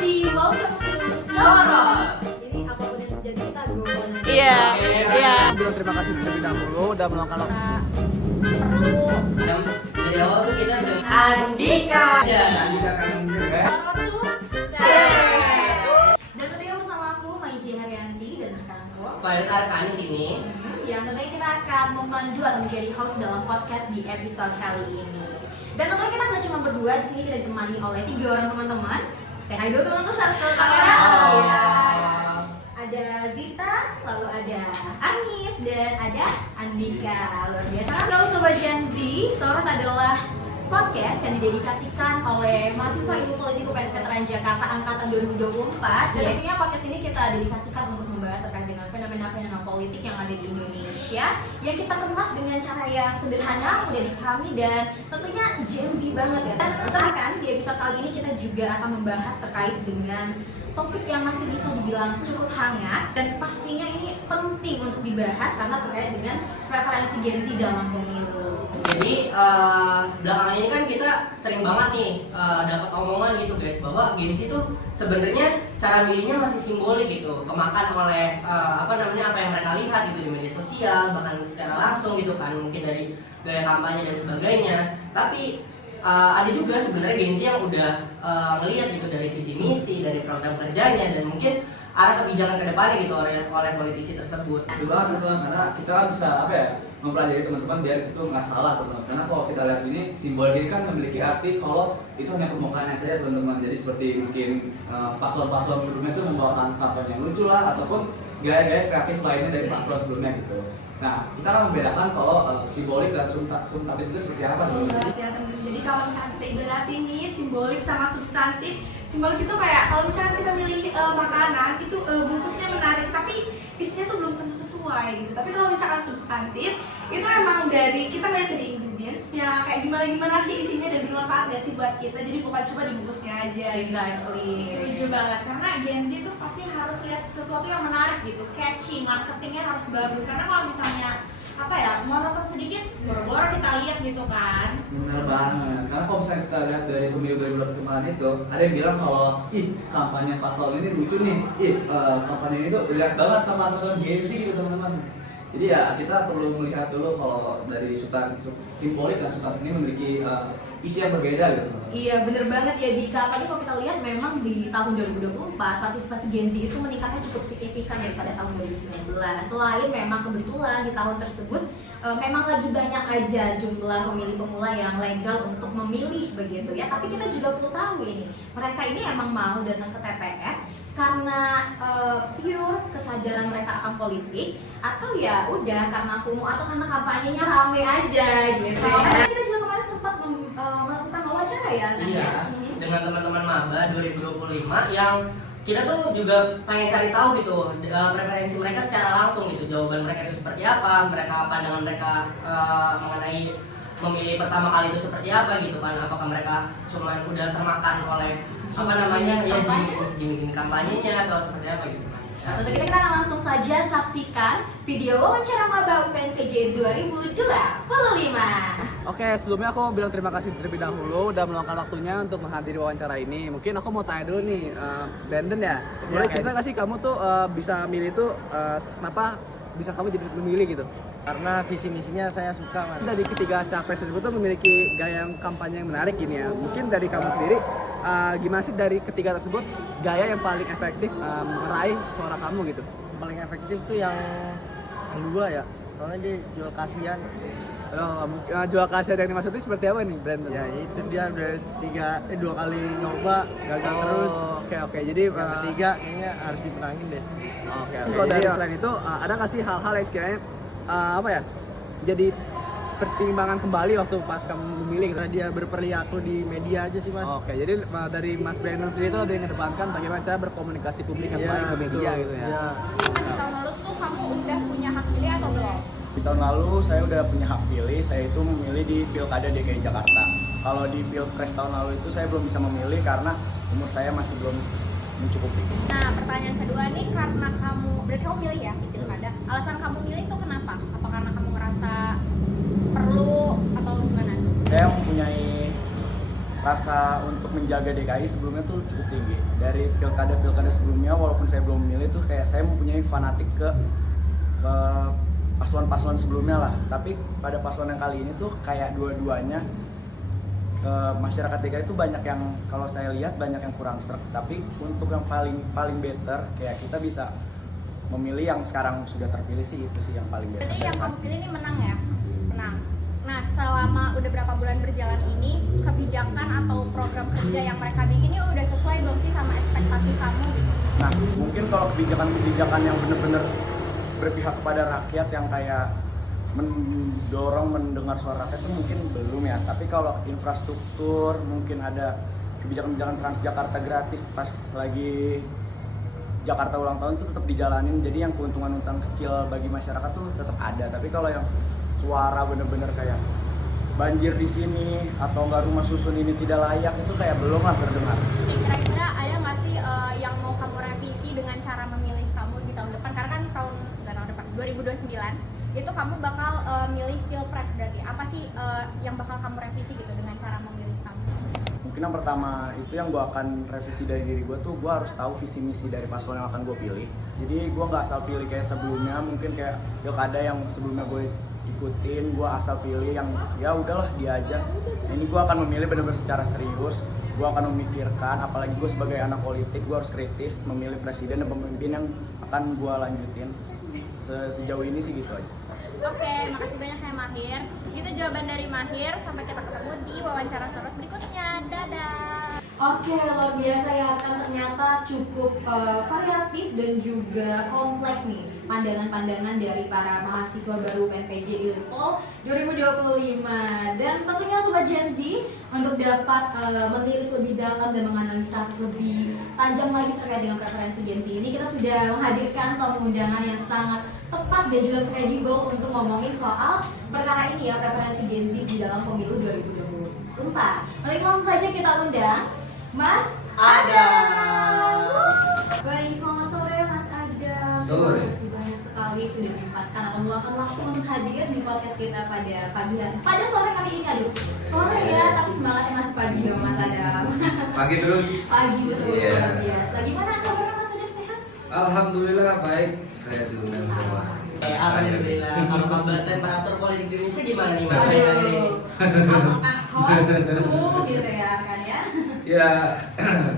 Genzi, welcome to Soros. Ini apapun yang terjadi kita go on. Iya. Bilang terima kasih terlebih dahulu udah meluangkan waktu. Perlu Dari awal tuh kita udah Andika. Andika kan dan tentunya bersama aku Maizi Haryanti dan rekanku. Faris Arkani sini. Yang tentunya kita akan memandu atau menjadi host dalam podcast di episode kali ini. Dan tentunya kita nggak cuma berdua, di sini kita ditemani oleh 3 orang teman-teman. Say hi dulu teman-teman satu kamera. Iya. Ada Zita, lalu ada Anis, dan ada Andika. Luar biasa. So, Sobat Gen Z, Sorot adalah podcast yang didedikasikan oleh mahasiswa Ilmu Politik UPN Veteran Jakarta angkatan 2024. Dan tentunya podcast ini kita dedikasikan untuk membahas terkait dengan fenomena-fenomena politik yang ada di Indonesia yang kita kemas dengan cara yang sederhana, mudah dipahami, dan tentunya Gen Z banget ya. Dan kan di episode kali ini kita juga akan membahas terkait dengan topik yang masih bisa dibilang cukup hangat dan pastinya ini penting untuk dibahas karena terkait dengan preferensi Gen Z dalam pemilu. Jadi belakangan ini kan kita sering banget nih dapat omongan gitu guys bahwa Gen Z tuh sebenarnya cara milihnya masih simbolik gitu, kemakan oleh apa yang mereka lihat gitu di media sosial, bahkan secara langsung gitu kan, mungkin dari gaya kampanye dan sebagainya. Tapi ada juga sebenarnya Gen Z yang udah ngelihat gitu dari visi misi, dari program kerjanya, dan mungkin arah kebijakan ke depannya gitu oleh politisi tersebut. Betul banget karena kita kan bisa mempelajari teman-teman biar itu nggak salah teman-teman. Karena kalau kita lihat ini simbol ini kan memiliki arti kalau itu hanya permukaannya saja teman-teman. Jadi seperti mungkin paslon-paslon sebelumnya itu membawakan kampanye yang lucu lah ataupun gaya-gaya kreatif lainnya dari paslon sebelumnya gitu. Nah, kita akan membedakan kalau simbolik dan substantif itu seperti apa sebenarnya. Jadi kalau misalnya kita ibaratin nih simbolik sama substantif, simbolik itu kayak kalau misalnya kita milih makanan itu bungkusnya menarik tapi isinya tuh belum tentu sesuai gitu. Tapi kalau misalkan substantif itu emang dari kita lihat dari ingredientsnya kayak gimana sih isinya dan bermanfaat gak sih buat kita. Jadi bukan cuma di bungkusnya aja. Exactly. Setuju banget, karena Gen Z tuh pasti harus lihat sesuatu yang menarik gitu, catchy, marketingnya harus bagus. Karena kalau misalnya monoton sedikit, boro-boro kita lihat gitu kan. Bener banget, karena kalau misalnya kita lihat dari pemilu 2020 kemarin itu ada yang bilang kalau kampanye paslon ini lucu nih, kampanye ini tuh relate banget sama teman-teman Gen Z gitu teman-teman. Jadi ya kita perlu melihat dulu kalau dari simbolik dan substantif ini memiliki isi yang berbeda gitu teman-teman. Iya bener banget ya Dika, apalagi kalau kita lihat memang di tahun 2024 partisipasi Gen Z itu meningkatnya cukup signifikan daripada tahun 2019. Selain memang kebetulan di tahun tersebut memang lagi banyak aja jumlah pemilih pemula yang legal untuk memilih begitu ya. Tapi kita juga perlu tahu ini, mereka ini emang mau datang ke TPS karena pure kesadaran mereka akan politik atau ya udah karena FOMO atau karena kampanyenya rame aja gitu ya. Kita juga kemarin sempat melakukan wawancara ya. Iya, dengan teman-teman maba 2025 yang kita tuh juga pengen cari tahu gitu preferensi mereka secara langsung gitu, jawaban mereka itu seperti apa, pandangan mereka mengenai memilih pertama kali itu seperti apa gitu kan, apakah mereka cuman udah termakan oleh gimmick kampanyenya atau seperti apa gitu kan. Nah, untuk kita akan langsung saja saksikan video wawancara maba UPNVJ 2025. Oke, sebelumnya aku bilang terima kasih terlebih dahulu udah meluangkan waktunya untuk menghadiri wawancara ini. Mungkin aku mau tanya dulu nih, Brandon ya, boleh cerita nggak sih kamu tuh bisa milih tuh kenapa bisa kamu jadi memilih gitu? Karena visi misinya saya suka mas. Dari ketiga capres tersebut tuh memiliki gaya kampanye yang menarik gini ya. Mungkin dari kamu sendiri, gimana sih dari ketiga tersebut gaya yang paling efektif meraih suara kamu gitu? Paling efektif tuh yang kedua ya, soalnya dia jual kasihan. Jual kasihan yang dimaksud itu seperti apa nih Brandon? Ya itu dia udah 2 kali nyoba gagal terus. Oke. Jadi yang ketiga kayaknya harus dimenangin deh. Oke. Kalau dari selain itu ada nggak sih hal-hal yang sekiranya jadi pertimbangan kembali waktu pas kamu memilih? Karena dia berperilaku di media aja sih mas. Oke, jadi dari Mas Brandon sendiri itu lebih mengedepankan bagaimana cara berkomunikasi publik yang baik ke media gitu ya. Ya. Di tahun lalu tuh kamu udah punya hak pilih atau belum? Di tahun lalu saya udah punya hak pilih, saya itu memilih di Pilkada DKI Jakarta. Kalau di Pilpres tahun lalu itu saya belum bisa memilih karena umur saya masih belum mencukupi. Nah, pertanyaan kedua nih, karena berarti kamu milih ya di Pilkada. Alasan kamu milih itu kenapa? Apa karena kamu ngerasa perlu atau gimana? Saya mempunyai rasa untuk menjaga DKI sebelumnya tuh cukup tinggi. Dari pilkada sebelumnya, walaupun saya belum memilih tuh kayak saya mempunyai fanatik ke paslon-paslon sebelumnya lah. Tapi pada paslon yang kali ini tuh kayak dua-duanya masyarakat DKI itu banyak yang, kalau saya lihat banyak yang kurang serk. Tapi untuk yang paling better kayak kita bisa memilih yang sekarang sudah terpilih sih, itu sih yang paling better. Berarti yang kamu pilih ini menang ya? Menang. Nah, selama udah berapa bulan berjalan ini, kebijakan atau program kerja yang mereka bikin ini udah sesuai belum sih sama ekspektasi kamu gitu? Nah, mungkin kalau kebijakan yang benar-benar berpihak kepada rakyat yang kayak mendengar suara rakyat itu mungkin belum ya. Tapi kalau infrastruktur, mungkin ada kebijakan-kebijakan Transjakarta gratis pas lagi Jakarta ulang tahun itu tetap dijalanin. Jadi yang keuntungan kecil bagi masyarakat tuh tetap ada. Tapi kalau yang suara bener-bener kayak banjir di sini atau nggak rumah susun ini tidak layak, itu kayak belum lah terdengar. Kira-kira ada nggak sih yang mau kamu revisi dengan cara memilih kamu di tahun depan? Karena kan tahun 2029 itu kamu bakal milih pilpres, berarti apa sih yang bakal kamu revisi gitu dengan cara memilih kamu? Mungkin yang pertama itu yang gue akan revisi dari diri gue tuh, gue harus tahu visi misi dari paslon yang akan gue pilih. Jadi gue nggak asal pilih kayak sebelumnya, mungkin kayak pilkada yang sebelumnya gue ikutin, gue asal pilih yang ya udahlah dia aja. Nah, ini gue akan memilih benar-benar secara serius. Gue akan memikirkan, apalagi gue sebagai anak politik, gue harus kritis memilih presiden dan pemimpin yang akan gue lanjutin. Sejauh ini sih gitu aja. Oke, makasih banyak ya Mahir. Itu jawaban dari Mahir. Sampai kita ketemu di wawancara sorot berikutnya. Dadah. Oke, luar biasa ya kan, ternyata cukup variatif dan juga kompleks nih pandangan-pandangan dari para mahasiswa baru PNPJ Ilpol 2025. Dan tentunya Sobat Gen Z, untuk dapat menilik lebih dalam dan menganalisa lebih tajam lagi terkait dengan preferensi Gen Z ini, kita sudah menghadirkan tamu undangan yang sangat tepat dan juga kredibel untuk ngomongin soal perkara ini ya, preferensi Gen Z di dalam pemilu 2024. Baik, langsung saja kita undang Mas Adam. Baik, selamat sore Mas Adam. Sore. Terima kasih banyak sekali sudah menyempatkan atau meluangkan waktu untuk hadir di podcast kita pada sore hari ini. Aduh, sore ya, tapi semangatnya masih pagi dong Mas Adam. Pagi terus. Pagi betul, Iya. luar biasa. Gimana kabarnya Mas Adam, sehat? Alhamdulillah baik. Saya diundang sama. Alhamdulillah. Kalau kabar temperatur politik di Indonesia gimana nih Mas? Aduh, apakah hot, cool gitu ya kan ya? Ya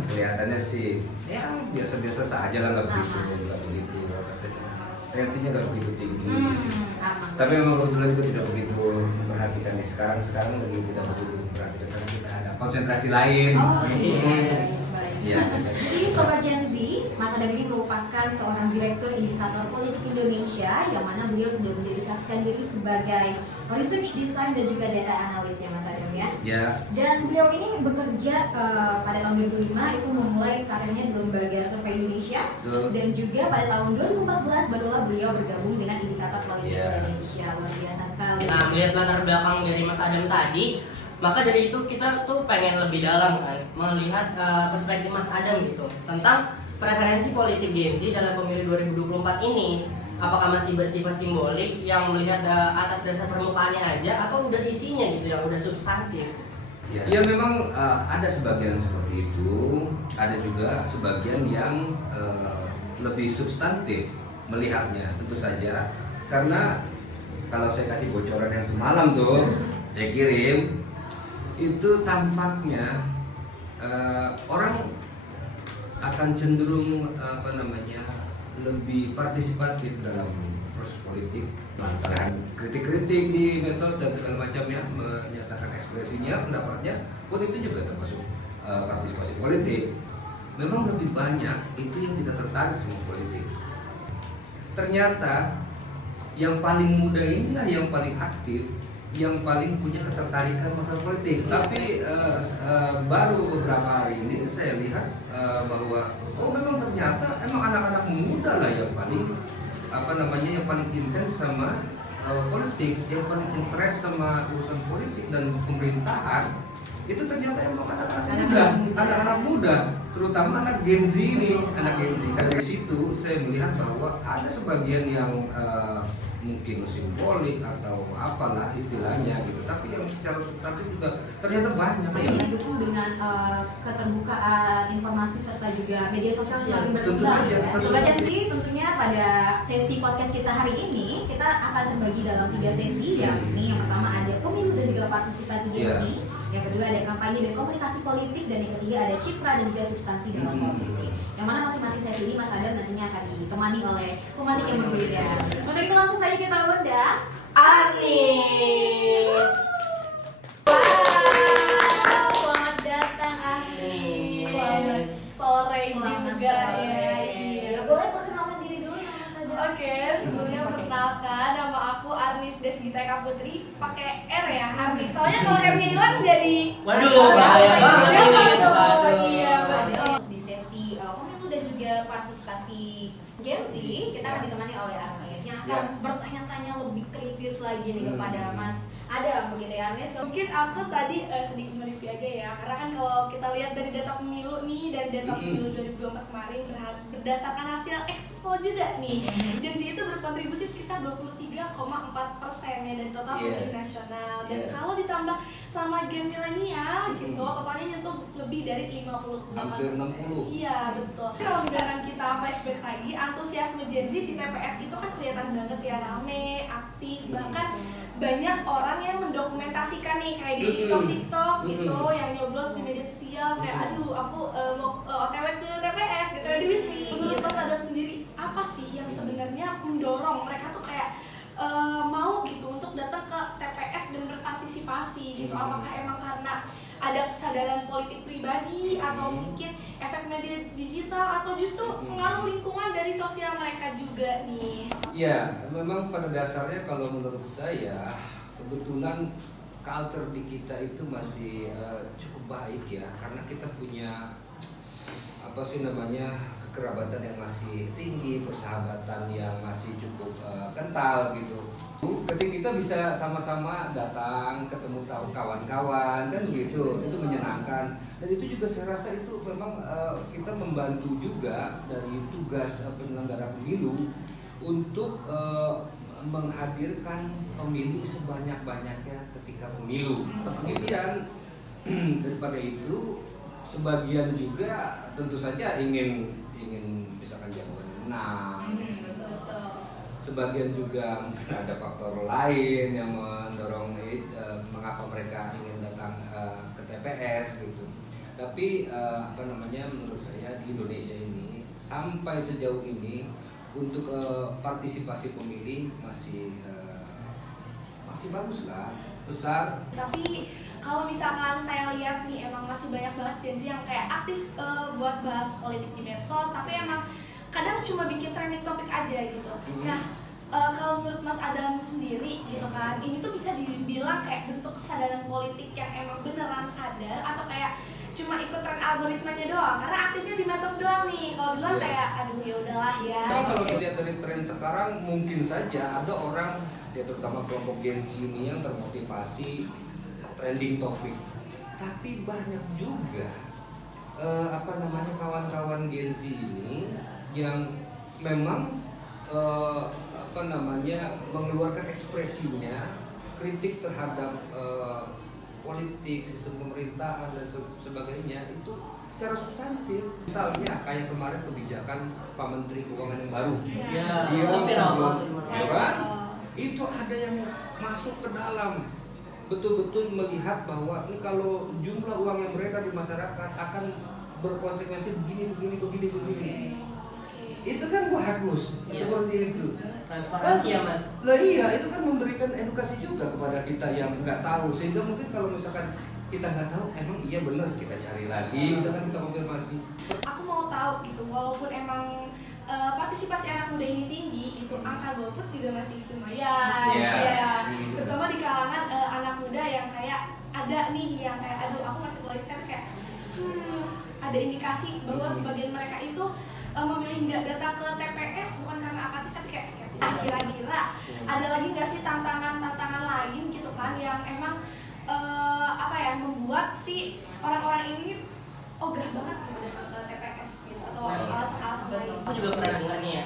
kelihatannya sih ya biasa-biasa saja lah, nggak begitu apa saja, tensinya nggak begitu tinggi. Aman. Tapi memang kebetulan juga tidak begitu memperhatikan di sekarang lagi tidak begitu memperhatikan karena kita ada konsentrasi lain. Oh iya, baik. Iya. Jadi Sobat Gen Z, Mas Adam ini merupakan seorang direktur indikator politik Indonesia yang mana beliau sudah mendedikasikan diri sebagai research design dan juga data analis ya Mas Adam ya. Ya. Dan beliau ini bekerja pada tahun 2005 itu memulai karirnya di Lembaga Survei Indonesia. Betul. Dan juga pada tahun 2014 barulah beliau bergabung dengan indikator politik Yeah. Indonesia. Luar biasa sekali. Kita melihat latar belakang dari Mas Adam tadi, maka dari itu kita tuh pengen lebih dalam kan melihat perspektif Mas Adam gitu tentang preferensi politik Gen Z dalam pemilu 2024 ini. Apakah masih bersifat simbolik yang melihat atas dasar permukaannya aja atau udah isinya gitu yang udah substantif? Ya memang ada sebagian seperti itu, ada juga sebagian yang lebih substantif melihatnya tentu saja. Karena kalau saya kasih bocoran yang semalam tuh saya kirim, itu tampaknya orang akan cenderung lebih partisipatif dalam proses politik, lantaran kritik-kritik di medsos dan segala macamnya, menyatakan ekspresinya, pendapatnya, pun itu juga termasuk partisipasi politik. Memang lebih banyak itu yang tidak tertarik sama politik. Ternyata yang paling muda inilah yang paling aktif, yang paling punya ketertarikan masalah politik. Tapi baru beberapa hari ini saya lihat bahwa memang ternyata emang anak-anak muda lah yang paling yang paling intens sama politik, yang paling interest sama urusan politik dan pemerintahan. itu ternyata emang Anak-anak anak-anak muda, terutama anak Gen Z ini, anak Gen Z. Dari situ saya melihat bahwa ada sebagian yang mungkin simbolik atau apalah istilahnya gitu, tapi yang secara substantif juga ternyata banyak. Ini didukung dengan keterbukaan informasi serta juga media sosial yang semakin Tentu berkembang saja, ya. tentu Sobat saja. Gen Z, tentunya pada sesi podcast kita hari ini kita akan terbagi dalam 3 sesi. Yang ini yang pertama ada pemilu dan juga partisipasi Gen Z. Yang kedua ada kampanye dan komunikasi politik, dan yang ketiga ada citra dan juga substansi dalam politik. Yang mana masing-masing sesi ini Mas Adam nantinya akan ditemani oleh pemantik yang berbeda. Untuk itu langsung saja kita undang Arnis. Selamat datang Arnis. Selamat sore Selamat juga sore. ya. Iya. Boleh perkenalkan diri dulu sama Mas Adam? Oke, sebelumnya perkenalkan nama aku Arnis Desgita Eka Putri, pakai R ya, Arnis. Soalnya kalau R-nya hilang jadi Waduh, bahaya banget ini. Waduh. Iya, betul. Di sesi pemilu dan juga partisipasi Gen Z, kita akan ditemani oleh Arnis yang akan bertanya-tanya lebih kritis lagi nih kepada Mas Adam, begitu ya Arnis? Mungkin aku tadi sedikit mereview aja ya, karena kan kalau kita lihat dari data pemilu nih, dari data pemilu 2024 kemarin berdasarkan hasil Expo juga nih, Gen Z itu berkontribusi sekitar 23,4% ya dari total pemilih nasional. Dan kalau ditambah sama Gen milenial gitu, totalnya nyentuh lebih dari 58%. Hampir 60. Iya, betul. Kalau misalkan kita flashback lagi, antusiasme Gen Z di TPS itu kan kelihatan banget ya, rame, aktif, bahkan banyak orang yang mendokumentasikan nih kayak di TikTok gitu, yang nyoblos di media sosial kayak aduh aku mau OTW ke TPS gitu, ada duit nih. Menurut Mas Adam sendiri apa sih yang sebenarnya mendorong mereka tuh kayak mau gitu untuk datang ke TPS dan berpartisipasi gitu? Apakah emang karena ada kesadaran politik pribadi atau mungkin efek media digital atau justru pengaruh lingkungan dari sosial mereka juga nih? Ya, memang pada dasarnya kalau menurut saya kebetulan culture di kita itu masih cukup baik ya, karena kita punya apa sih namanya kekerabatan yang masih tinggi, persahabatan yang masih cukup kental gitu. Ketika kita bisa sama-sama datang ketemu kawan-kawan kan gitu, itu menyenangkan. Dan itu juga saya rasa itu memang kita membantu juga dari tugas penyelenggara pemilu untuk menghadirkan pemilih sebanyak-banyaknya ketika pemilu. Kemudian daripada itu sebagian juga tentu saja ingin misalkan jagoan menang. Sebagian juga mungkin ada faktor lain yang mendorong mengapa mereka ingin datang ke TPS gitu. Tapi menurut saya di Indonesia ini sampai sejauh ini untuk partisipasi pemilih masih bagus lah, besar. Tapi kalau misalkan saya lihat nih emang masih banyak banget Gen Z yang kayak aktif buat bahas politik di medsos, tapi emang kadang cuma bikin trending topik aja gitu. Nah, kalau menurut Mas Adam sendiri gitu kan, ini tuh bisa dibilang kayak bentuk kesadaran politik yang emang beneran sadar atau kayak cuma ikut tren algoritmanya doang, karena aktifnya di medsos doang nih. Kalau di luar kayak aduh ya udahlah ya. Nah, kalau dilihat dari tren sekarang mungkin saja ada orang ya terutama kelompok Gen Z ini yang termotivasi trending topik. Tapi banyak juga kawan-kawan Gen Z ini yang memang mengeluarkan ekspresinya kritik terhadap politik, sistem pemerintahan dan sebagainya itu secara substantif. Misalnya kayak kemarin kebijakan Pak Menteri Keuangan yang baru. Ya, Dia viral banget. ya kan? Itu ada yang masuk ke dalam betul-betul melihat bahwa ini kalau jumlah uang yang beredar di masyarakat akan berkonsekuensi begini. Itu kan bagus, seperti itu. Transparansi ya Mas. Lah iya, itu kan memberikan edukasi juga kepada kita yang nggak tahu, sehingga mungkin kalau misalkan kita nggak tahu, emang iya benar kita cari lagi, misalkan kita konfirmasi. Aku mau tahu gitu, walaupun emang partisipasi anak muda ini tinggi gitu, angka golput juga masih lumayan. Ya. Terutama di kalangan anak muda yang kayak ada nih yang kayak aduh aku ngerti politik tapi kayak ada indikasi bahwa sebagian mereka itu memilih nggak datang ke TPS bukan karena apatis tapi kayak skeptis. Kira-kira ada lagi nggak sih tantangan lain gitu kan yang emang membuat si orang-orang ini ogah banget gitu datang ke TPS gitu atau alasan-alasan lain. Aku juga pernah dengar nih ya,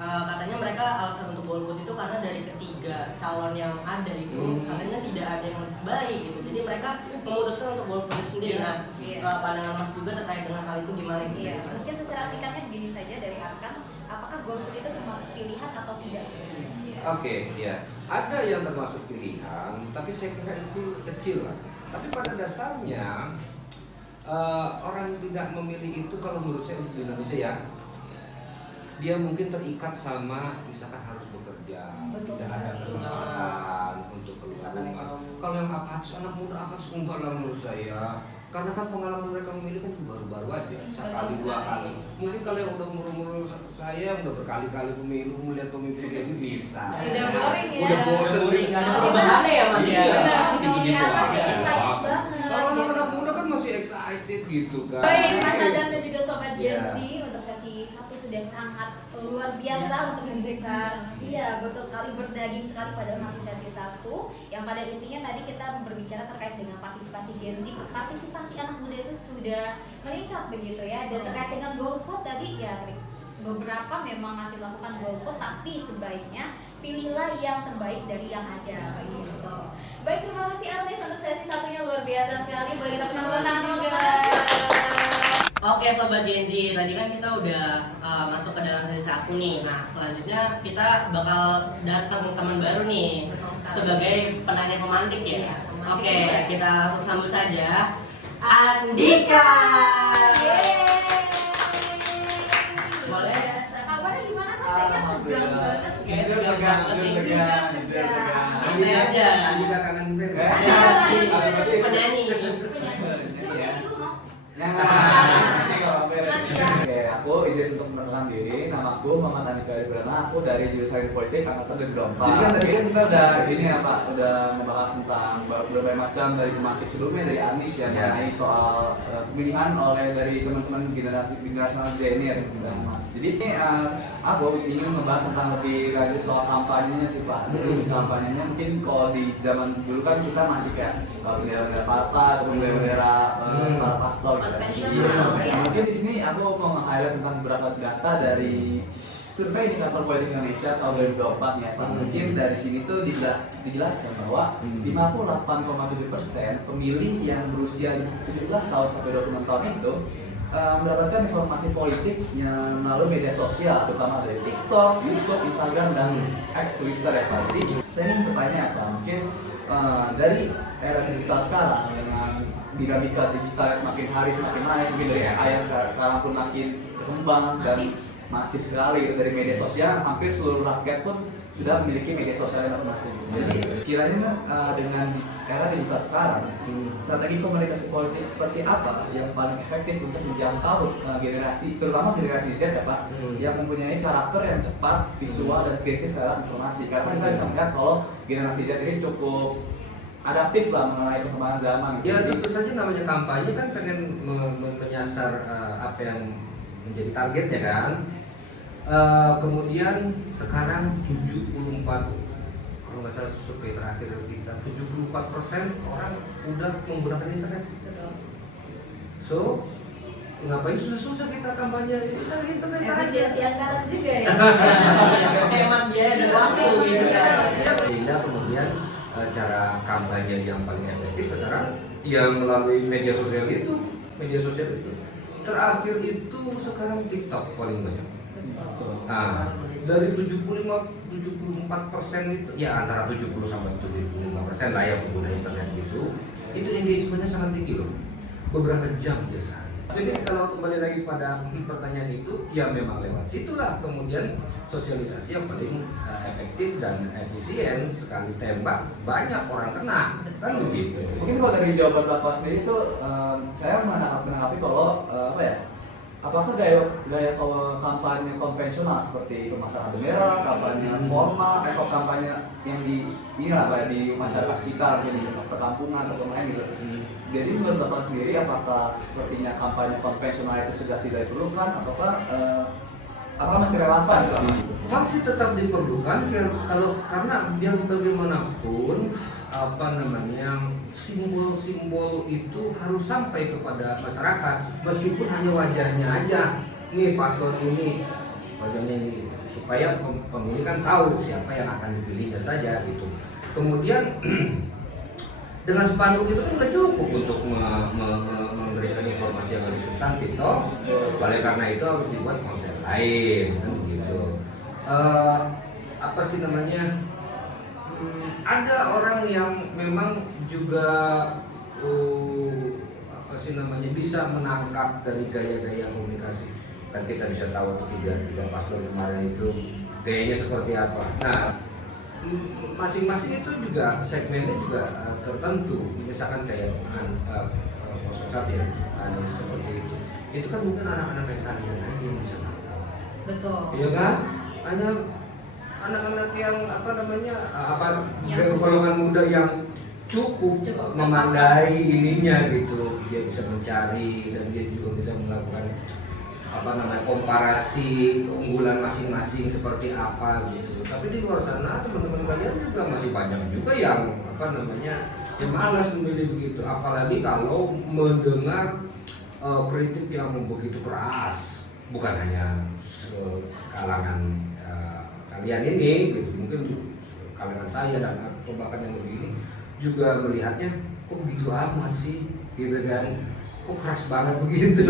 katanya mereka alasan untuk golput itu karena dari ketiga calon yang ada itu katanya tidak ada yang baik gitu. Jadi mereka memutuskan untuk golput itu sendiri. Nah, pandangan Mas juga terkait dengan hal itu gimana gitu? Iya, mungkin secara singkatnya begini saja dari Arkan, apakah golput itu termasuk pilihan atau tidak sebenarnya? Oke, ya. Ada yang termasuk pilihan, tapi saya kira itu kecil lah. Tapi pada dasarnya orang tidak memilih itu kalau menurut saya di Indonesia ya, dia mungkin terikat sama misalkan harus bekerja, Betul. tidak ada kesempatan untuk keluar rumah. Kalau yang apatis, anak muda apatis enggak lah menurut saya. Karena kan pengalaman mereka memilih kan baru-baru aja, sekali dua kali. Mungkin kalau yang udah umur-umur saya udah berkali-kali pemilu, melihat pemimpin kayak ini bisa. Udah boring ya. Udah bosen. Nggak ada perubahannya ya Mas? Iya. Kalau di atas sih excited banget. Kalau gitu. anak-anak muda kan masih excited gitu kan. Baik, Mas Adam dan juga Sobat Gen Iya. Z, untuk sesi 1 sudah sangat luar biasa untuk memberikan, iya betul sekali, berdaging sekali pada masih sesi 1 yang pada intinya tadi kita berbicara terkait dengan partisipasi Gen Z. Partisipasi anak muda itu sudah meningkat begitu ya, dan terkait dengan golput tadi ya beberapa memang masih melakukan golput, tapi sebaiknya pilihlah yang terbaik dari yang ada begitu. Baik, terima kasih artis untuk sesi 1-nya luar biasa sekali. Boleh kita penonton juga. Oke Sobat Gen Z, tadi kan kita udah masuk ke dalam sesi 1 nih. Nah selanjutnya kita bakal datang teman baru nih Betul sekali. sebagai penanya pemantik ya. Iya, pemantik. Oke, kita langsung sambut saja Andika. Boleh? Kabarnya gimana Mas? Kayaknya tegang banget. Kayak tegang banget nih. Jujur segar. Santai aja. Andika kangen band. Penyanyi. Coba nyanyi dulu, Mo. Nanti kalau beres. Nanti ya. Oke, aku izin untuk memperkenalkan diri. Nama aku Muhammad Andika Aribrana. Aku dari jurusan Politik angkatan 2024. Jadi kan tadi kan kita udah ini ya Pak, udah membahas tentang berbagai macam dari pemantik sebelumnya dari Anis ya, mengenai soal pemilihan oleh dari teman-teman generasi Z ini ya Mas. Jadi ini aku ingin membahas tentang lebih lanjut soal kampanyenya sih Pak. Jadi kampanyenya mungkin kalau di zaman dulu kan kita masih kayak bendera-bendera partai atau bendera-bendera para paslon gitu. Konvensional, Iya. ya. Mungkin di sini aku mau nge-highlight tentang beberapa data dari survei indikator politik Indonesia tahun 2024 ya Pak. Mungkin dari sini tuh dijelaskan bahwa 58,7% pemilih yang berusia 17 tahun sampai 26 tahun itu mendapatkan informasi politik yang melalui media sosial, terutama dari TikTok, YouTube, Instagram, dan X Twitter ya Pak. Jadi saya ingin bertanya Pak, mungkin dari era digital sekarang dengan dinamika digital yang semakin hari semakin naik, mungkin dari AI yang sekarang pun makin berkembang dan masif sekali gitu, dari media sosial hampir seluruh rakyat pun sudah memiliki media sosial yang masif. Jadi sekiranya dengan era digital sekarang, strategi komunikasi politik seperti apa yang paling efektif untuk menjangkau generasi, terutama generasi Z ya Pak, yang mempunyai karakter yang cepat, visual dan kritis terhadap informasi. Karena kita bisa melihat kalau generasi Z ini cukup adaptif lah mengenai perkembangan zaman. Ya tentu saja namanya kampanye kan pengen menyasar apa yang menjadi targetnya kan. Kemudian sekarang 74, kalau nggak salah survei terakhir kita 74% orang udah menggunakan internet. Betul. So ngapain susah-susah kita kampanye internet aja. Efisiensi anggaran juga ya. Hemat biaya dan waktu gitu ya. Sehingga kemudian cara kampanye yang paling efektif sekarang ya melalui media sosial itu. Terakhir itu sekarang TikTok paling banyak. Nah, dari 74% itu ya antara 70 sampai 75% lah yang pengguna internet gitu. Itu engagementnya sangat tinggi loh. Beberapa jam biasa. Jadi kalau kembali lagi pada pertanyaan itu, ya memang lewat situlah kemudian sosialisasi yang paling efektif dan efisien. Sekali tembak banyak orang kena, kan begitu. Mungkin kalau dari jawaban Bapak sendiri itu saya menanggapi kalau apa ya? Apakah gaya kampanye konvensional seperti pemasangan bendera, kampanye formal, atau kampanye yang di masyarakat sekitar, yang di perkampungan atau lain gitu. Jadi menurut Bapak sendiri, apakah sepertinya kampanye konvensional itu sudah tidak diperlukan, ataukah apakah masih relevan? Masih tetap diperlukan karena biar bagaimanapun simbol-simbol itu harus sampai kepada masyarakat, meskipun hanya wajahnya aja. Nih paslon ini, wajahnya ini, supaya pemilih kan tahu siapa yang akan dipilihnya saja gitu. Kemudian dengan spanduk itu kan nggak cukup untuk memberikan informasi yang lebih substantif, toh. Oleh karena itu harus dibuat konten lain, kan gitu. Apa sih namanya? Ada orang yang memang juga apa sih namanya bisa menangkap dari gaya-gaya komunikasi. Kan kita bisa tahu tuh tiga paslon kemarin itu gayanya seperti apa. Nah, masing-masing itu juga segmennya juga tertentu. Misalkan kayak Sosok ya, Anies seperti itu kan bukan anak-anak kayak kalian aja yang bisa nangkap. Betul. Iya kan? Hanya anak-anak yang Yang golongan muda yang cukup memandai ininya gitu. Dia bisa mencari dan dia juga bisa melakukan komparasi keunggulan masing-masing seperti apa gitu. Tapi di luar sana teman-teman kalian juga masih banyak juga yang yang malas memilih begitu, apalagi kalau mendengar kritik yang begitu keras, bukan hanya kalangan kalian ini gitu, mungkin kalangan saya dan atau bahkan yang lebih ini juga melihatnya kok begitu amat sih gitu kan, kok keras banget begitu.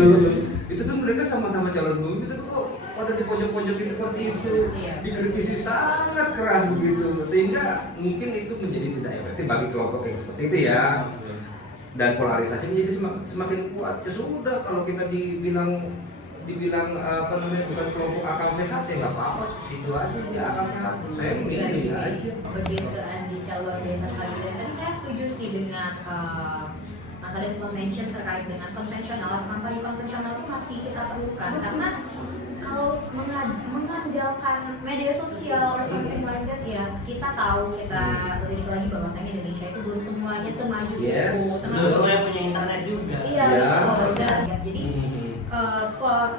Itu kan mereka sama-sama calon pemimpin itu kok pada di pojok-pojok itu seperti itu, dikritisi sangat keras begitu, sehingga mungkin itu menjadi tidak efektif bagi kelompok yang seperti itu ya. Dan polarisasi menjadi semakin kuat. Ya sudah, kalau kita dibilang bukan kelompok akal sehat ya nggak apa-apa, situ aja dia akal sehat, saya milih aja. Begitu Andika, luar biasa sekali. Dan tadi saya setuju sih dengan Mas Adem sempat mention terkait dengan konvensional. Kampanye konvensional itu masih kita perlukan karena kalau mengandalkan media sosial or something like that ya, kita tahu, kita lihat lagi bahwasanya Indonesia itu belum semuanya semaju itu, belum semuanya punya internet juga. Iya, betul. Jadi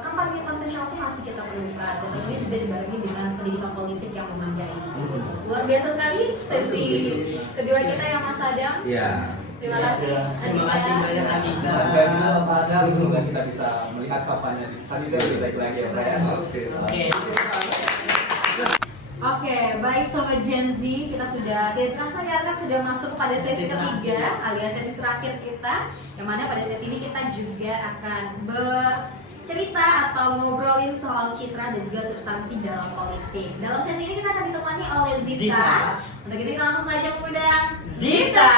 kampanye konvensional itu masih kita perlukan, dan tentunya juga dibarengi dengan pendidikan politik yang memadai. Luar biasa sekali sesi kedua kita ya Mas Adam. Iya. Terima kasih. Terima kasih banyak Andika. Terima kasih Pak Adam, semoga kita bisa melihat papannya selanjutnya lebih baik lagi ya Pak ya. Oke, baik Sobat Gen Z, kita sudah tidak terasa ya kan sudah masuk pada sesi ketiga alias sesi terakhir kita, yang mana pada sesi ini kita juga akan bercerita atau ngobrolin soal citra dan juga substansi dalam politik. Dalam sesi ini kita akan ditemani oleh Zita. Untuk itu kita langsung saja mengundang Zita.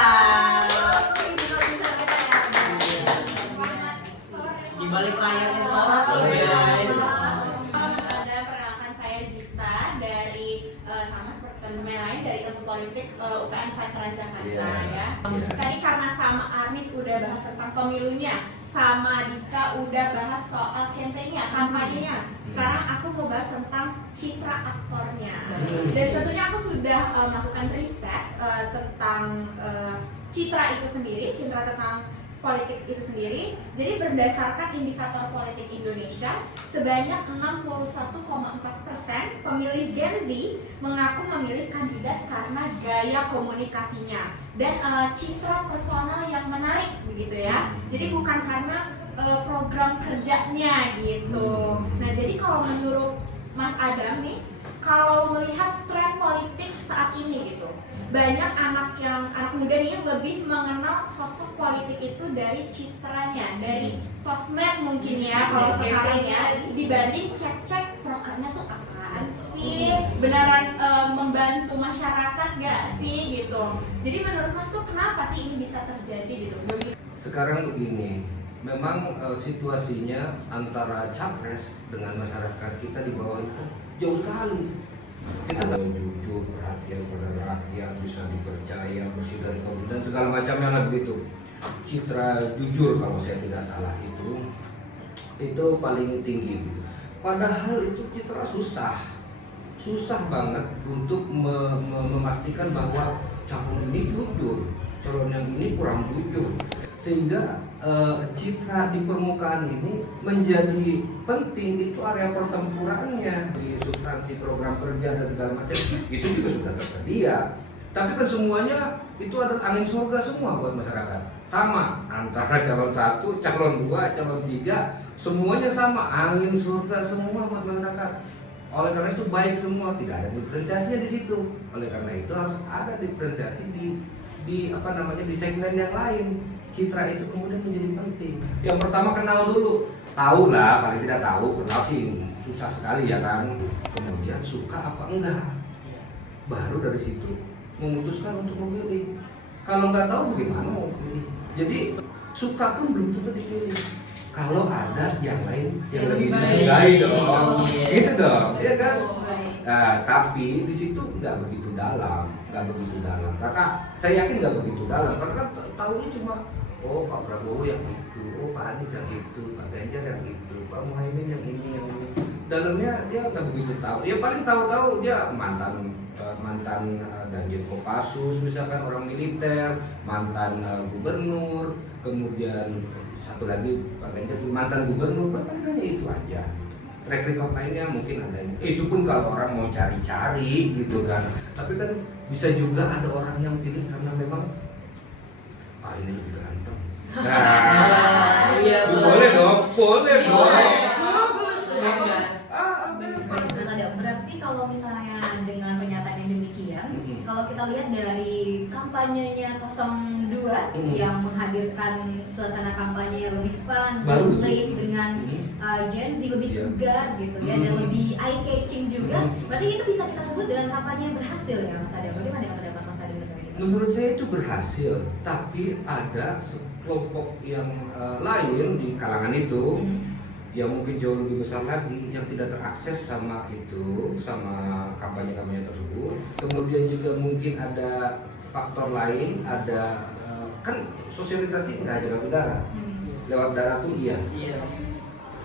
Di balik layarnya Sora tuh guys. Perkenalkan saya Zita dari sama seperti teman-teman lain dari ilmu politik UPN Veteran Jakarta ya. Tadi karena sama Arnis udah bahas tentang pemilunya, sama Dika udah bahas soal kampanyenya, kampanyenya. Sekarang aku mau bahas tentang citra aktornya. Dan tentunya aku sudah melakukan riset tentang citra itu sendiri, citra tentang politik itu sendiri. Jadi berdasarkan indikator politik Indonesia, sebanyak 61,4% pemilih Gen Z mengaku memilih kandidat karena gaya komunikasinya dan citra personal yang menarik begitu ya. Jadi bukan karena program kerjanya gitu. Nah, jadi kalau menurut Mas Adam nih, kalau melihat tren politik saat ini gitu, banyak anak muda nih yang lebih mengenal sosok politik itu dari citranya, dari sosmed mungkin ya kalau sekarang ya, dibanding cek prokernya tuh apaan sih, beneran membantu masyarakat gak sih gitu. Jadi menurut Mas tuh kenapa sih ini bisa terjadi gitu? Sekarang begini, memang situasinya antara capres dengan masyarakat kita di bawah itu jauh sekali. Kita harus jujur, perhatian pada rakyat, bisa dipercaya, bersih dari korupsi dan segala macamnya lah begitu. Citra jujur kalau saya tidak salah itu paling tinggi gitu. Padahal itu citra susah banget untuk memastikan bahwa calon ini jujur, calon yang ini kurang jujur, sehingga citra di permukaan ini menjadi penting. Itu area pertempurannya di substansi program kerja dan segala macam itu juga sudah tersedia. Tapi kan semuanya itu adalah angin surga semua buat masyarakat. Sama antara calon 1, calon 2, calon 3, semuanya sama angin surga semua buat masyarakat. Oleh karena itu baik semua, tidak ada diferensiasinya di situ. Oleh karena itu harus ada diferensiasi di apa namanya di segmen yang lain. Citra itu kemudian menjadi penting. Yang pertama kenal dulu, tahu lah, paling tidak tahu, kenal sih susah sekali ya kan. Kemudian suka apa enggak, baru dari situ memutuskan untuk memilih. Kalau nggak tahu bagaimana mau pilih. Jadi suka pun belum tentu dipilih. Kalau ada yang lain yang lebih disukai dong, gitu dong, ya kan? Nah, tapi di situ nggak begitu dalam, Karena saya yakin nggak begitu dalam, karena kan tahunya cuma oh Pak Prabowo yang itu, oh Pak Anies yang itu, Pak Ganjar yang itu, Pak Muhaimin yang ini. Dalamnya dia nggak begitu tahu. Dia paling tahu dia mantan Danjen Kopassus, misalkan orang militer, mantan gubernur, kemudian satu lagi Pak Ganjar mantan gubernur, paling hanya itu aja. Track record lainnya mungkin ada. Itu pun kalau orang mau cari-cari gitu kan. Tapi kan bisa juga ada orang yang pilih karena memang ini lebih ganteng. Nah, Iya, boleh dong. Mas Adam, berarti kalau misalnya dengan pernyataan yang demikian, kalau kita lihat dari kampanyenya 02 yang menghadirkan suasana kampanye yang lebih fun, Baru. relate dengan Gen Z, lebih segar gitu ya, dan lebih eye catching juga. Berarti itu bisa kita sebut dengan kampanye yang berhasil ya Mas Adam. Bagaimana dengan pendapat Mas Adam terkait itu? Menurut saya itu berhasil, tapi ada sekelompok yang lain di kalangan itu yang mungkin jauh lebih besar lagi yang tidak terakses sama kampanye-kampanye tersebut. Kemudian juga mungkin ada faktor lain, ada kan sosialisasi nggak hanya lewat darat, lewat darat pun iya.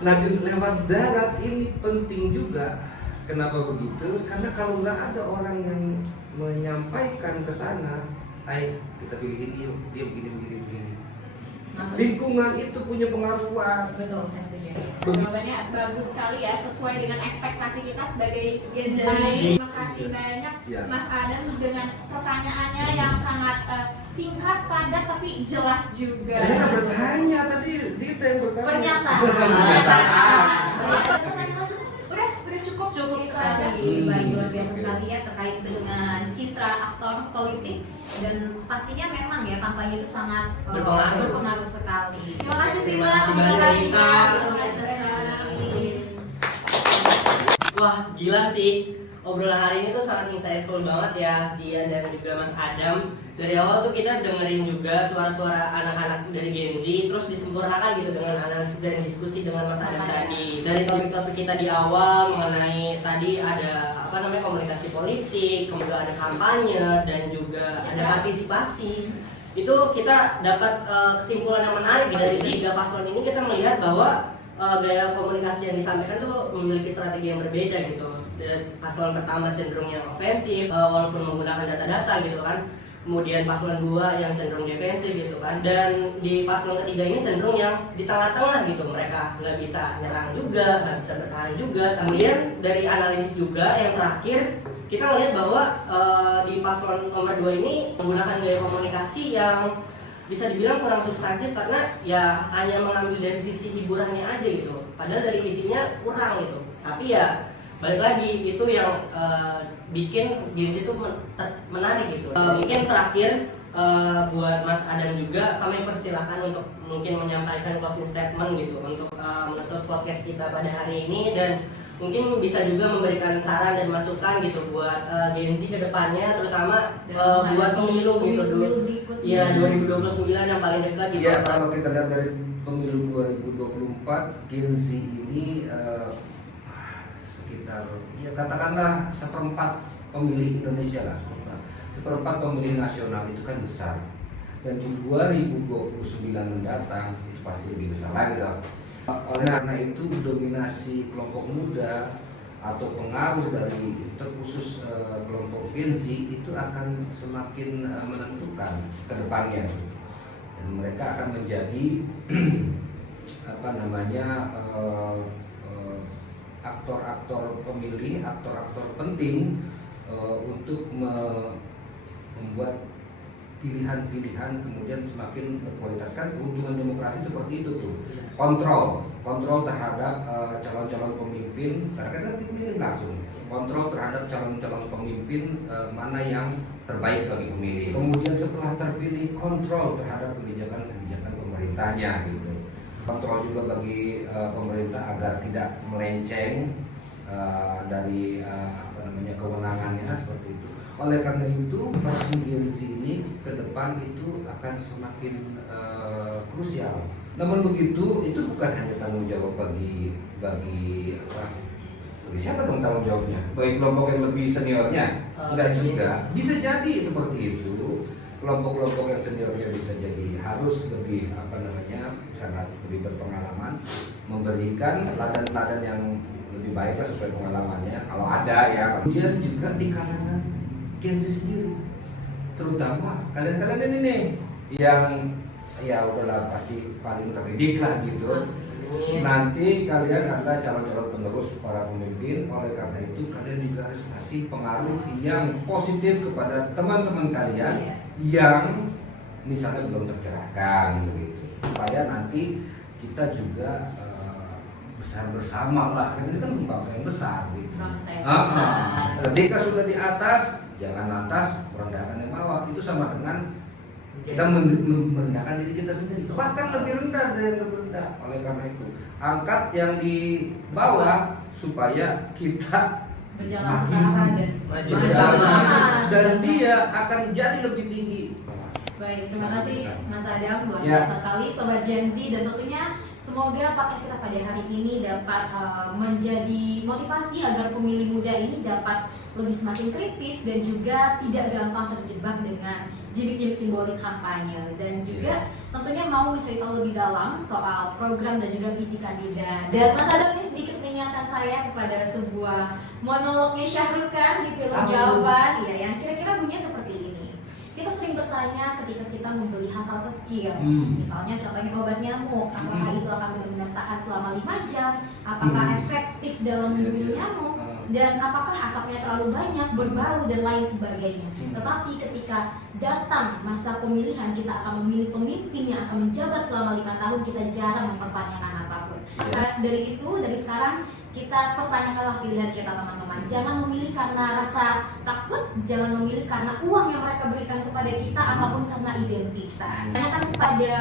Nah lewat darat ini penting juga. Kenapa begitu? Karena kalau nggak ada orang yang menyampaikan ke sana, ayo kita pilihin dia begini. Lingkungan itu punya pengaruh kuat. Betul, saya setuju. Jawabannya bagus sekali ya, sesuai dengan ekspektasi kita sebagai Gen Z. Terima kasih banyak Ya. Mas Adam dengan pertanyaannya yang sangat singkat, padat, tapi jelas juga. Saya nggak bertanya tadi, kita yang bertanya. Pernyataan. Udah cukup. Cukup sekali, baik, luar biasa sekali ya terkait dengan citra aktor politik, dan pastinya memang ya kampanye itu sangat berpengaruh sekali. Terima kasih Sila, Terima terima kasih, kasih Kak. Luar biasa sekali. Wah, gila sih. Obrolan hari ini tuh sangat insightful banget ya, Zia dan juga Mas Adam. Dari awal tuh kita dengerin juga suara-suara anak-anak dari Gen Z, terus disempurnakan gitu dengan analisis dan diskusi dengan Mas Adam tadi. Dari topik-topik kita di awal mengenai tadi ada komunikasi politik, kemudian ada kampanye dan juga ada partisipasi. Itu kita dapat kesimpulan yang menarik dari tiga paslon ini. Kita melihat bahwa gaya komunikasi yang disampaikan tuh memiliki strategi yang berbeda gitu. Dan paslon pertama cenderung yang ofensif walaupun menggunakan data-data gitu kan. Kemudian paslon 2 yang cenderung defensif gitu kan. Dan di paslon ketiga ini cenderung yang di tengah-tengah gitu. Mereka nggak bisa nyerang juga, nggak bisa bertahan juga. Kemudian dari analisis juga yang terakhir kita melihat bahwa di paslon nomor 2 ini menggunakan gaya komunikasi yang bisa dibilang kurang substantif karena ya hanya mengambil dari sisi hiburannya aja gitu. Padahal dari isinya kurang gitu. Tapi ya balik lagi itu yang bikin Gen Z itu menarik gitu. Mungkin terakhir buat Mas Adam juga kami persilahkan untuk mungkin menyampaikan closing statement gitu untuk menutup podcast kita pada hari ini, dan mungkin bisa juga memberikan saran dan masukan gitu buat Gen Z ke depannya, terutama buat pemilu gitu ya 2029 yang paling dekat gitu. Ya, kalau kita lihat dari pemilu 2024, Gen Z ini sekitar ya katakanlah seperempat pemilih Indonesia lah, seperempat pemilih nasional itu kan besar, dan di 2029 mendatang itu pasti lebih besar lagi dong. Oleh karena itu dominasi kelompok muda atau pengaruh dari terkhusus kelompok Gen Z itu akan semakin menentukan ke depannya, dan mereka akan menjadi aktor-aktor pemilih, aktor-aktor penting untuk membuat pilihan-pilihan kemudian semakin berkualitas. Kan keuntungan demokrasi seperti itu tuh, kontrol terhadap calon-calon pemimpin, karena kan dipilih langsung, kontrol terhadap calon-calon pemimpin mana yang terbaik bagi pemilih. Kemudian setelah terpilih, kontrol terhadap kebijakan-kebijakan pemerintahnya gitu. Kontrol juga bagi pemerintah agar tidak melenceng dari kewenangannya seperti itu. Oleh karena itu, presidensi ini ke depan itu akan semakin krusial. Namun begitu, itu bukan hanya tanggung jawab bagi siapa dong tanggung jawabnya? Bagi kelompok yang lebih seniornya? Enggak juga. Bisa jadi seperti itu. Kelompok-kelompok yang seniornya bisa jadi harus lebih karena lebih berpengalaman, memberikan teladan-teladan yang lebih baik sesuai pengalamannya kalau ada ya. Kemudian juga di kalangan Gen Z sendiri, terutama kalian ini nih yang ya udahlah pasti paling terdidik lah gitu. Nanti kalian adalah calon-calon penerus para pemimpin. Oleh karena itu kalian juga harus kasih pengaruh yang positif kepada teman-teman kalian yang misalnya belum tercerahkan begitu, supaya nanti kita juga besar bersama lah. Kan ini kan bangsa yang besar gitu. Ketika sudah di atas, jangan lantas merendahkan yang bawah. Itu sama dengan kita merendahkan diri kita sendiri, bahkan lebih rendah dari yang lebih rendah. Oleh karena itu, angkat yang di bawah supaya kita berjalan searah dan maju bersama. Dan dia akan jadi lebih tinggi. Baik, terima kasih Mas Adam, luar biasa sekali Sobat Gen Z, dan tentunya semoga podcast kita pada hari ini dapat menjadi motivasi agar pemilih muda ini dapat lebih semakin kritis dan juga tidak gampang terjebak dengan gimmick-gimmick simbolik kampanye, dan juga tentunya mau mencari tahu lebih dalam soal program dan juga visi kandidat. Dan Mas Adam ini sedikit mengingatkan saya kepada sebuah monolognya Syahrukh Khan di film Jawaban, ya, yang kira-kira bunyinya seperti ini. Kita sering bertanya ketika kita membeli hal-hal kecil, misalnya contohnya obat nyamuk, apakah itu akan benar-benar tahan selama 5 jam, apakah efektif dalam membunuh nyamuk, dan apakah asapnya terlalu banyak, berbau, dan lain sebagainya. Tetapi ketika datang masa pemilihan, kita akan memilih pemimpin yang akan menjabat selama 5 tahun, kita jarang mempertanyakan apapun. Dari sekarang kita pertanyakanlah pilihan kita, teman-teman. Jangan memilih karena rasa takut, jangan memilih karena uang yang mereka berikan kepada kita, ataupun karena identitas. Tanyakan kepada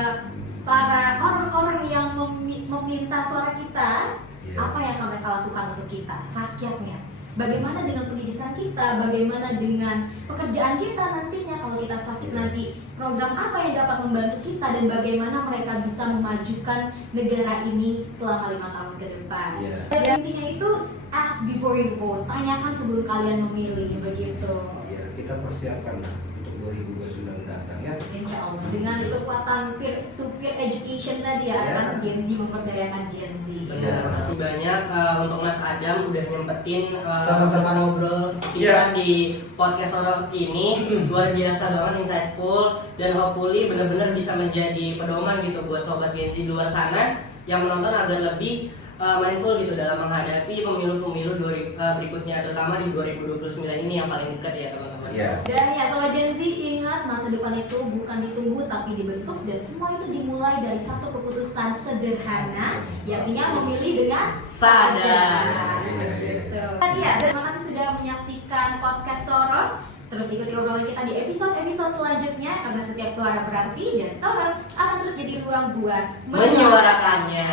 para orang-orang yang meminta suara kita, apa yang akan mereka lakukan untuk kita, rakyatnya. Bagaimana dengan pendidikan kita, bagaimana dengan pekerjaan kita nantinya kalau kita sakit nanti, program apa yang dapat membantu kita, dan bagaimana mereka bisa memajukan negara ini selama 5 tahun ke depan. Dan intinya itu ask before you vote, tanyakan sebelum kalian memilih, begitu. Ya, kita persiapkan untuk 2029 datang ya. Insya Allah dengan kekuatan peer-to-peer education tadi akan Gen Z memperdayakan Gen Z. Terima kasih banyak untuk Mas Adam udah nyempetin Sama-sama. ngobrol kita di podcast Sorot ini. Luar biasa banget, insightful, dan hopefully benar-benar bisa menjadi pedoman gitu buat sobat Gen Z di luar sana yang menonton agar lebih mindful gitu dalam menghadapi pemilu-pemilu berikutnya, terutama di 2029 ini yang paling dekat ya teman-teman. Dan ya sobat Gen Z, ingat masa depan itu bukan ditunggu tapi dibentuk, dan semua itu dimulai dari satu keputusan sederhana, yakni memilih dengan sadar. Dan terima kasih sudah menyaksikan podcast Sorot. Terus ikuti obrolan kita di episode-episode selanjutnya, karena setiap suara berarti dan Sorot akan terus jadi ruang buat menyuarakannya.